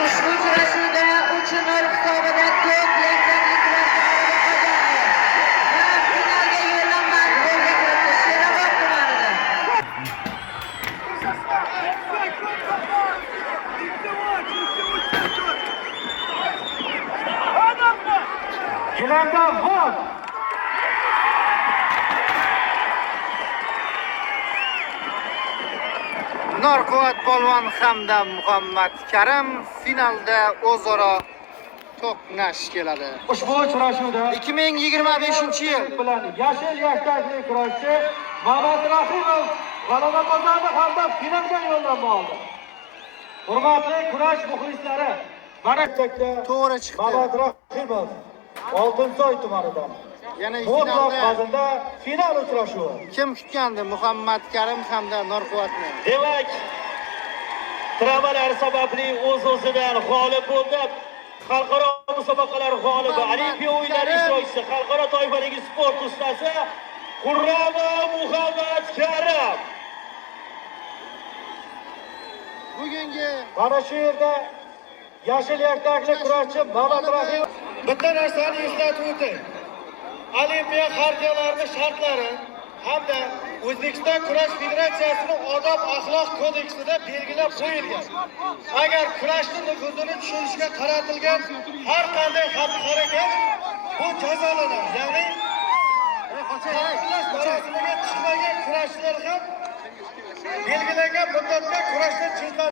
Ushbu uchrashuvda Uchinor hisobida to'p yakdagi kurashni qozondi va finalga yo'llanmani qo'lga kiritdi. Sherobod tumanida. Gilamdan vot. Norquvvat polvon hamda Muhammad Karim finalda o'zaro to'qnash keladi. Ushbu uchrashuvda 2025-yil bilan yashil yaktakli kurashchi Mamad Rahimov g'alaba qozondi hamda finalga yo'llanma oldi. Hurmatli kurash muxlislari, mana to'g'ri chiqdi. Mamad Rahimov Oltinsoy tumanidan Yana mutlaq finalda vaznda final uchrashuvi. kim kutgandi? Muhammad Karim hamda Norquvvatni. Demak, travmalar sababli o'z-o'zidan g'olib bo'ldi. Xalqaro musobaqalar g'olibi, Olimpiya o'yinlari ishtirokchisi, xalqaro toifadagi sport ustasi Qurramov Muhammad Karim. Bugungi Mana shu yerda yashil yaktakli kurashchi Mamad Rahimov bitta narsani eslatib o'tay. Olimpiya xartiyalarining shartlari hamda O'zbekiston kurash federatsiyasining odob-axloq kodeksida belgilab qo'yilgan. Agar kurashni nufuzini tushirishga qaratilgan har qanday xatti-harakat bu jazolanadi. Ya'ni marosimiga chiqmagan kurashchilar ham belgilangan muddatda kurashdan chetlatiladi.